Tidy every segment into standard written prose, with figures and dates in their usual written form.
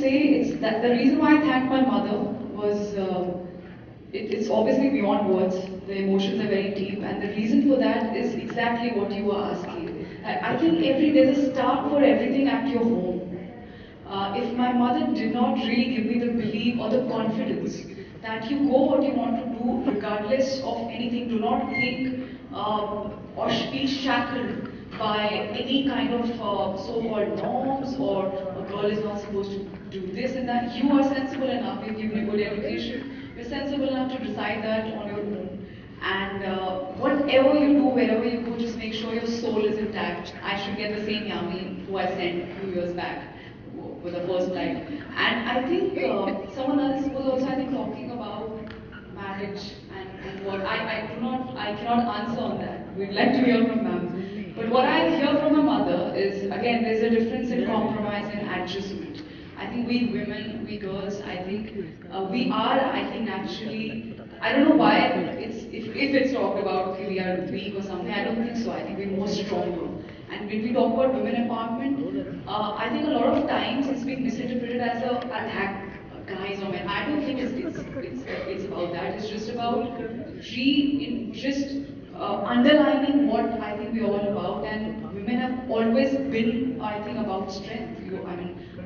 say is that the reason why I thanked my mother was it's obviously beyond words. The emotions are very deep, and the reason for that is exactly what you were asking. I think there's a start for everything at your home. If my mother did not really give me the belief or the confidence that you go what you want to do regardless of anything, do not think or be shackled by any kind of so-called norms or a girl is not supposed to do this and that. You are sensible enough, you've given a good education, you're sensible enough to decide that on your own. And whatever you do, wherever you go, just make sure your soul is intact. I should get the same Yami who I sent a few years back with the first flight. And I think someone else was also, I think, talking about marriage and what I cannot answer on that. We'd like to hear from ma'am. But what I hear from my mother is, again, there's a difference in compromise and adjustment. I think we women, we girls, I think we are, I think, naturally, I don't know why if it's talked about, okay, we are weak or something, I don't think so. I think we're more stronger. And when we talk about women empowerment, I think a lot of times it's been misinterpreted as a attack guys or men. I don't think it's about that. It's just about underlining what I think we're all about. And women have always been, I think, about strength.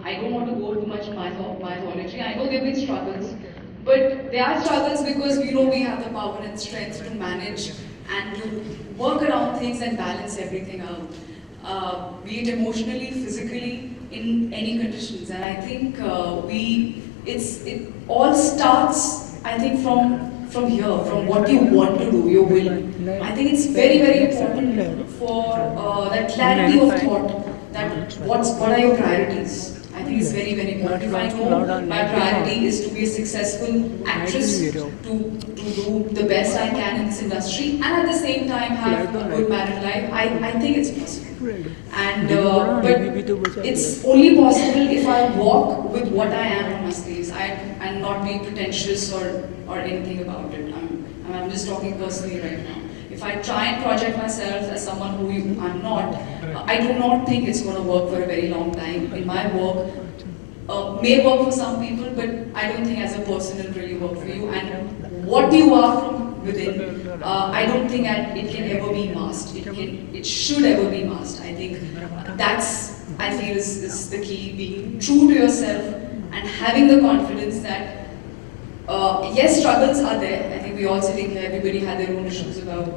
I don't want to go too much mythology. I know there have been struggles, but there are struggles because we have the power and strength to manage and to work around things and balance everything out. Be it emotionally, physically, in any conditions. And I think it all starts, I think, from here, from what you want to do, your will. I think it's very, very important for that clarity of thought, that what are your priorities. I think it's very, very important. If I know my priority is to be a successful actress, to do the best I can in this industry, and at the same time have a good married life, I think it's possible. And but it's only possible if I walk with what I am on my sleeves, and not be pretentious or anything about it. I'm just talking personally right now. If I try and project myself as someone who I'm not, I do not think it's going to work for a very long time. In my work, may work for some people, but I don't think as a person it'll really work for you. And what you are from within, I don't think it can ever be masked. It should ever be masked. I think that's, I feel, is the key. Being true to yourself and having the confidence that yes, struggles are there. I think we all sitting here, everybody had their own issues about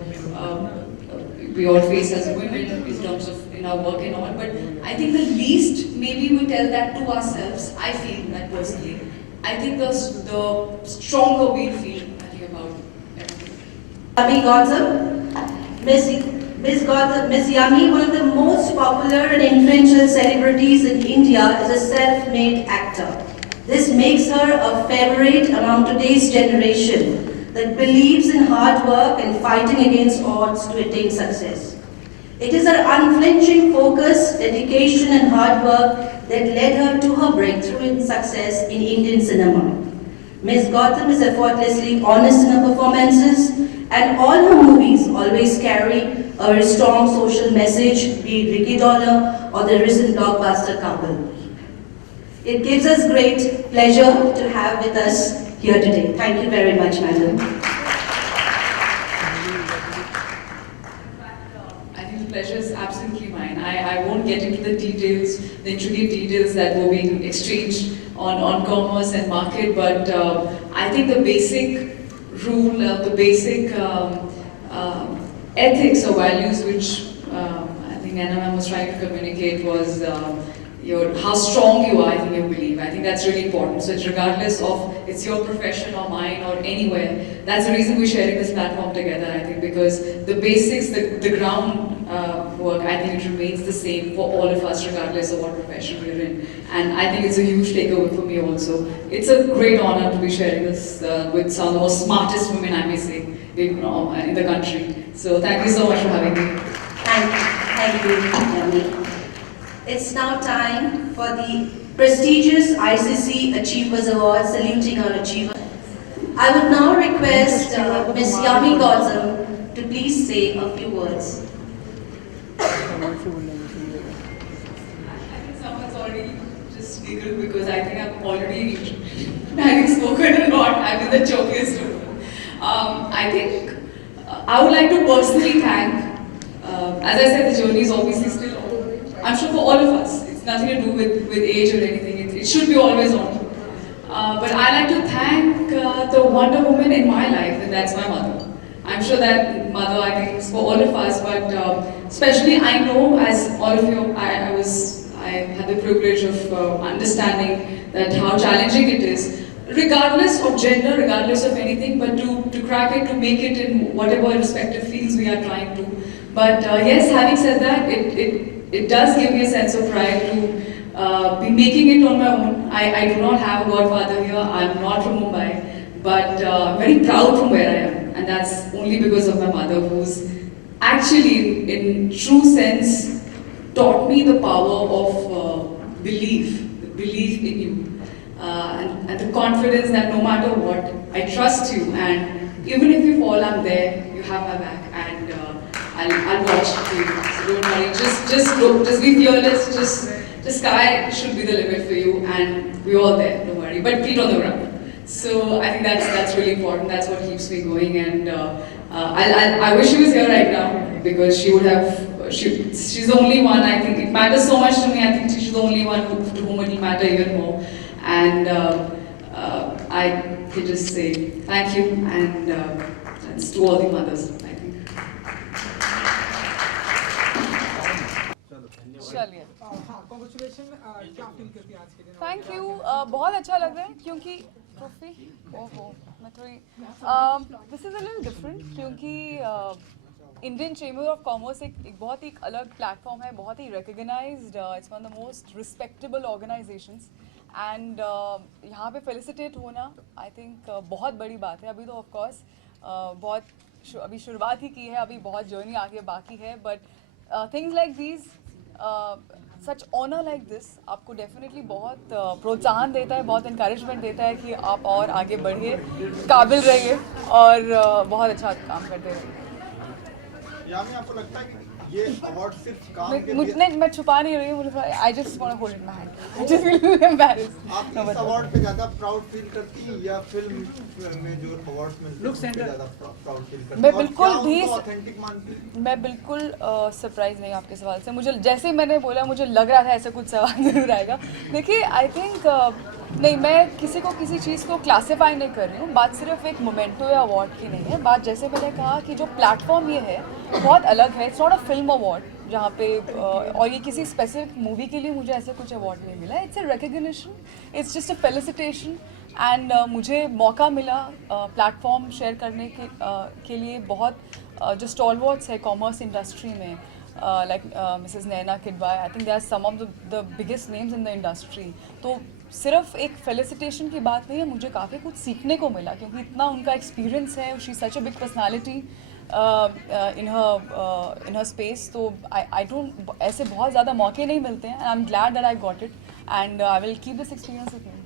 we all face as women in terms of in our work and all. But I think the least maybe we tell that to ourselves. I feel that personally. I think the stronger we'll feel. I think about everything. Yami Gautam, Miss Yami, one of the most popular and influential celebrities in India, is a self-made actor. This makes her a favorite among today's generation that believes in hard work and fighting against odds to attain success. It is her unflinching focus, dedication and hard work that led her to her breakthrough in success in Indian cinema. Ms. Gautam is effortlessly honest in her performances, and all her movies always carry a very strong social message, be it Ricky Dollar or the recent blockbuster Couple. It gives us great pleasure to have with us here today. Thank you very much, madam. I think the pleasure is absolutely mine. I won't get into the details, the intricate details that were being exchanged on commerce and market, but I think the basic rule, the basic ethics or values which I think Anna was trying to communicate was how strong you are, I think you believe. I think that's really important. So it's regardless of it's your profession or mine or anywhere. That's the reason we're sharing this platform together, I think, because the basics, the ground work, I think it remains the same for all of us, regardless of what profession we're in. And I think it's a huge takeaway for me also. It's a great honor to be sharing this with some of the most smartest women, I may say, in the country. So thank you so much for having me. Thank you, Yami. It's now time for the prestigious ICC Achievers Award, saluting our achievers. I would now request Ms. Yami Gautam to please say a few words. I think someone's already just giggle because I think I've already having spoken a lot. I've been the jokest. I think I would like to personally thank, as I said, the journey is obviously still on. I'm sure for all of us, it's nothing to do with age or anything. It should be always on. But I like to thank the Wonder Woman in my life, and that's my mother. I'm sure that mother, I think, is for all of us, but especially I know, as all of you, I had the privilege of understanding that how challenging it is, regardless of gender, regardless of anything, but to crack it, to make it in whatever respective fields we are trying to. But yes, having said that, it does give me a sense of pride to be making it on my own. I do not have a godfather here. I'm not from Mumbai, but I'm very proud from where I am, and that's only because of my mother, who's actually, in true sense, taught me the power of belief in you, and the confidence that no matter what, I trust you, and even if you fall, I'm there. You have my back, and I'll watch for you. So don't worry. Just go. Just be fearless. Just the sky should be the limit for you, and we're all there. Don't worry. But feet on the ground. So I think that's really important. That's what keeps me going, and I wish she was here right now because she would have. She's the only one. I think it matters so much to me. I think she's the only one to whom it will matter even more. And I could just say thank you, and that's to all the mothers. I think. चलिए congratulation क्या feel करती है आज के दिन thank you बहुत अच्छा लग रहा है क्योंकि ट्रॉफी ओहो मैं थोड़ी this is a little different क्योंकि इंडियन चेंबर ऑफ कॉमर्स एक बहुत ही अलग प्लेटफॉर्म है, बहुत ही recognised, it's one of the most respectable organisations and यहाँ पे फेलिसिटेट होना आई थिंक बहुत बड़ी बात है. अभी तो ऑफकोर्स बहुत अभी शुरुआत ही की है, अभी बहुत जर्नी आगे बाकी है, but things like these such honour like this आपको डेफिनेटली बहुत प्रोत्साहन देता है, बहुत इंकरेजमेंट देता है कि आप और आगे बढ़िए, काबिल रहिए और बहुत अच्छा काम करते रहिए. यामी आपको लगता है कि ये अवार्ड सिर्फ काम के लिए मैं छुपा नहीं रही हूँ, I just want to hold it my hand, I just feel embarrassed. आप इस अवार्ड पे ज्यादा प्राउड फील करती हैं या फिल्म में जो अवार्ड्स मिलते हैं उसपे ज्यादा प्राउड फील करती हैं? मैं बिल्कुल भी ऑथेंटिक मानती हैं? मैं बिल्कुल सरप्राइज नहीं आपके सवाल से. मुझे जैसे ही मैंने बोला मुझे लग रहा था ऐसा कुछ सवाल जरूर आएगा. देखिए आई थिंक नहीं, मैं किसी को किसी चीज़ को क्लासीफाई नहीं कर रही हूँ. बात सिर्फ एक मोमेंटो या अवार्ड की नहीं है. बात जैसे मैंने कहा कि जो प्लेटफॉर्म ये है बहुत अलग है. It's not a film award जहाँ पे और ये किसी स्पेसिफिक मूवी के लिए मुझे ऐसा कुछ अवार्ड नहीं मिला. It's a recognition, it's just a felicitation and मुझे मौका मिला प्लेटफॉर्म शेयर करने के लिए. बहुत जो स्टॉलवर्ड्स है कॉमर्स इंडस्ट्री में like Mrs. Naina Kidwai, I think they are some of the biggest names in the industry. तो सिर्फ एक फेलिसिटेशन की बात नहीं है, मुझे काफ़ी कुछ सीखने को मिला क्योंकि इतना उनका एक्सपीरियंस है. She such a big personality in her space. तो I don't ऐसे बहुत ज़्यादा मौके नहीं मिलते हैं. I'm glad that I got it and I will keep this experience with me.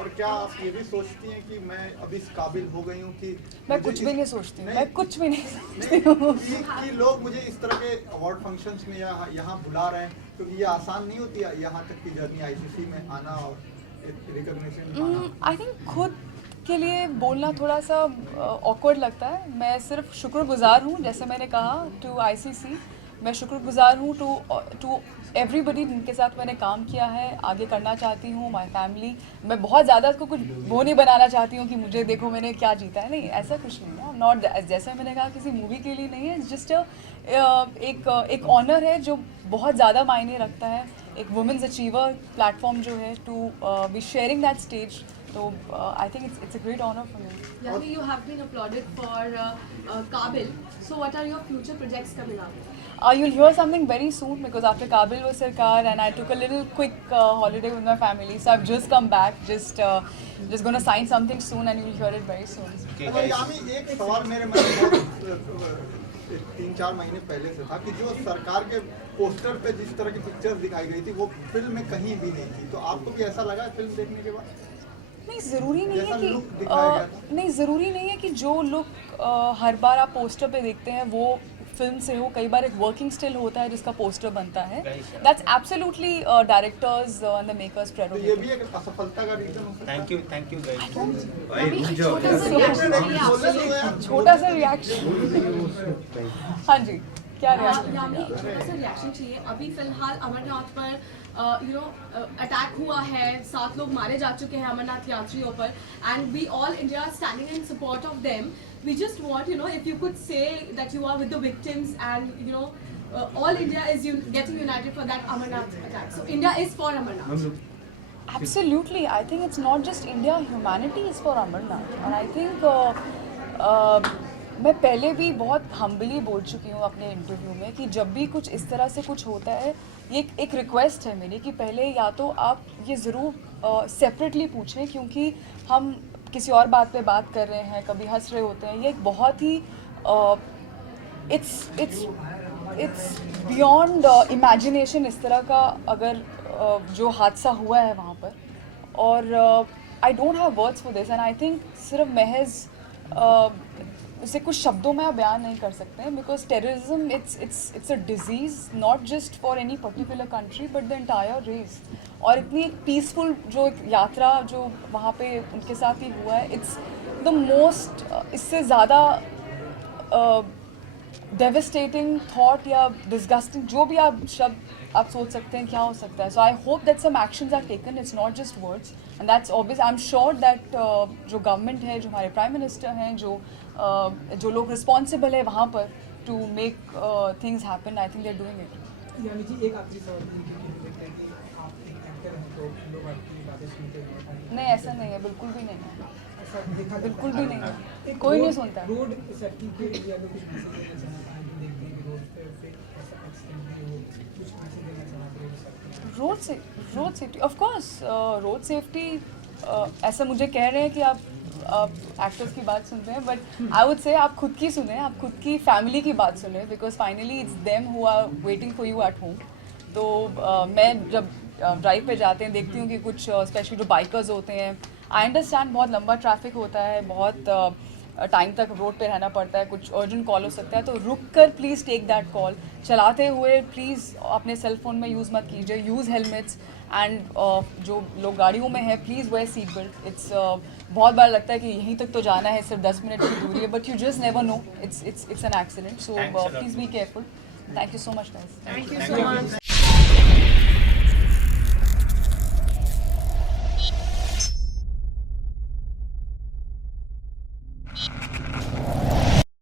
और क्या आप ये भी सोचती हैं कि मैं अभी इस काबिल हो गई हूँ कि मैं कुछ भी नहीं सोचती हूँ, मैं कुछ भी नहीं सोचती हूँ कि लोग मुझे इस तरह के अवार्ड फंक्शंस में या यहाँ बुला रहे हैं, क्योंकि ये आसान नहीं होती है यहाँ तक की जर्नी आईसीसी में आना और रिकॉग्निशन पाना. आई थिंक खुद के लिए बोलना थोड़ा सा ऑकवर्ड लगता है. मैं सिर्फ शुक्रगुजार हूँ, जैसे मैंने कहा, टू आईसीसी. मैं शुक्रगुजार हूँ टू एवरीबडी जिनके साथ मैंने काम किया है, आगे करना चाहती हूँ. माय फैमिली, मैं बहुत ज़्यादा इसको कुछ वो नहीं बनाना चाहती हूँ कि मुझे देखो मैंने क्या जीता है. नहीं, ऐसा कुछ नहीं है. नॉट जैसे मैंने कहा किसी मूवी के लिए नहीं है. जस्ट एक ऑनर है जो बहुत ज़्यादा मायने रखता है. एक वुमेन्स अचीवर प्लेटफॉर्म जो है, to be sharing that stage. So I think it's a great honor for me. Yami, you have been applauded for Kabil. So what are your future projects coming up? You'll hear something very soon because after Kabil was Sarkar and I took a little quick holiday with my family. So I've just come back, just going to sign something soon and you'll hear it very soon. तो यामी एक सवाल मेरे मन में 3-4 महीने पहले से था कि जो सरकार के पोस्टर पे जिस तरह की पिक्चर्स दिखाई गई थी वो फिल्म में कहीं भी नहीं थी. तो आपको भी ऐसा लगा फिल्म देखने के बाद? नहीं, ज़रूरी नहीं है कि नहीं, ज़रूरी नहीं है कि जो लुक हर बार आप पोस्टर पे देखते हैं वो फिल्म से हो, कई बार एक वर्किंग स्टिल होता है जिसका पोस्टर बनता है. That's absolutely directors and the makers तो ये प्रेरोगेटिव. भी एक असफलता का रीजन हो सकता है। Thank you guys. अभी एक छोटा सा रिएक्शन चाहिए आपसे. छोटा सा रिएक्शन. हाँ जी, क्या रिएक्शन? यामी, छोटा सा रिएक्शन चाहिए. अभी फिलहाल अमरनाथ पर अटैक हुआ है, 7 लोग मारे जा चुके हैं अमरनाथ यात्रियों पर, and we all India standing in support of them. We just want if you could say that you are with the victims and all India is getting united for that Amarnath attack. So India is for Amarnath. Absolutely, I think it's not just India. Humanity is for Amarnath, and I think मैं पहले भी बहुत humbly बोल चुकी हूँ अपने interview में कि जब भी कुछ इस तरह से कुछ होता है, ये एक रिक्वेस्ट है मेरी कि पहले या तो आप ये ज़रूर सेपरेटली पूछें, क्योंकि हम किसी और बात पे बात कर रहे हैं, कभी हंस रहे होते हैं. ये एक बहुत ही इट्स बियॉन्ड इमेजिनेशन इस तरह का अगर जो हादसा हुआ है वहाँ पर. और I don't have words for this, and I think सिर्फ महज उसे कुछ शब्दों में आप बयान नहीं कर सकते हैं, because terrorism it's a disease not just for any particular country but the entire race. और इतनी एक पीसफुल जो एक यात्रा जो वहाँ पे उनके साथ ही हुआ है, इट्स द मोस्ट, इससे ज़्यादा डेविस्टेटिंग थॉट या डिस्गस्टिंग जो भी आप शब्द आप सोच सकते हैं क्या हो सकता है. So I hope that some actions are taken, it's not just words, and that's obvious. I am sure that जो गवर्नमेंट है, जो हमारे प्राइम मिनिस्टर हैं, जो लोग रिस्पॉन्सिबल है वहाँ पर to make things happen, I think they are doing it. यानी जी एक आखिरी सवाल ये कि देखते हैं कि आप एक एक्टर हैं तो लोग आपकी बातें सुनते हैं. नहीं, ऐसा नहीं है, बिल्कुल भी नहीं है, ऐसा देखा बिल्कुल भी नहीं है, एक कोई नहीं रोड- सुनता है. रोड सेफ्टी के लिए अगर कुछ मैसेज देना चाहता है तो देखते हैं कि रोड पे ऐसा एक्सीडेंट भी हो, कुछ मैसेज देना चाहते हैं road safety of course. Road safety ऐसा मुझे कह रहे हैं कि आप एक्टर्स की बात सुनते हैं, बट आई वुड से आप खुद की सुने, आप खुद की फैमिली की बात सुने, because finally it's them who are waiting for you at home. तो मैं जब ड्राइव पे जाते हैं देखती हूँ कि कुछ स्पेशली जो बाइकर्स होते हैं, आई अंडरस्टैंड बहुत लंबा ट्रैफिक होता है, बहुत टाइम तक रोड पे रहना पड़ता है, कुछ अर्जेंट कॉल हो सकता है, तो रुक कर प्लीज़ टेक दैट कॉल. चलाते हुए प्लीज़ अपने सेल फोन में यूज़ मत कीजिए, यूज़ हेलमेट्स, एंड जो लोग गाड़ियों में है please where seat belt. It's बहुत बार लगता है कि यहीं तक तो जाना है, सिर्फ 10 मिनट की दूरी है, but you just never know, it's an accident. So please be careful. Thank you so much guys. Thank you so much.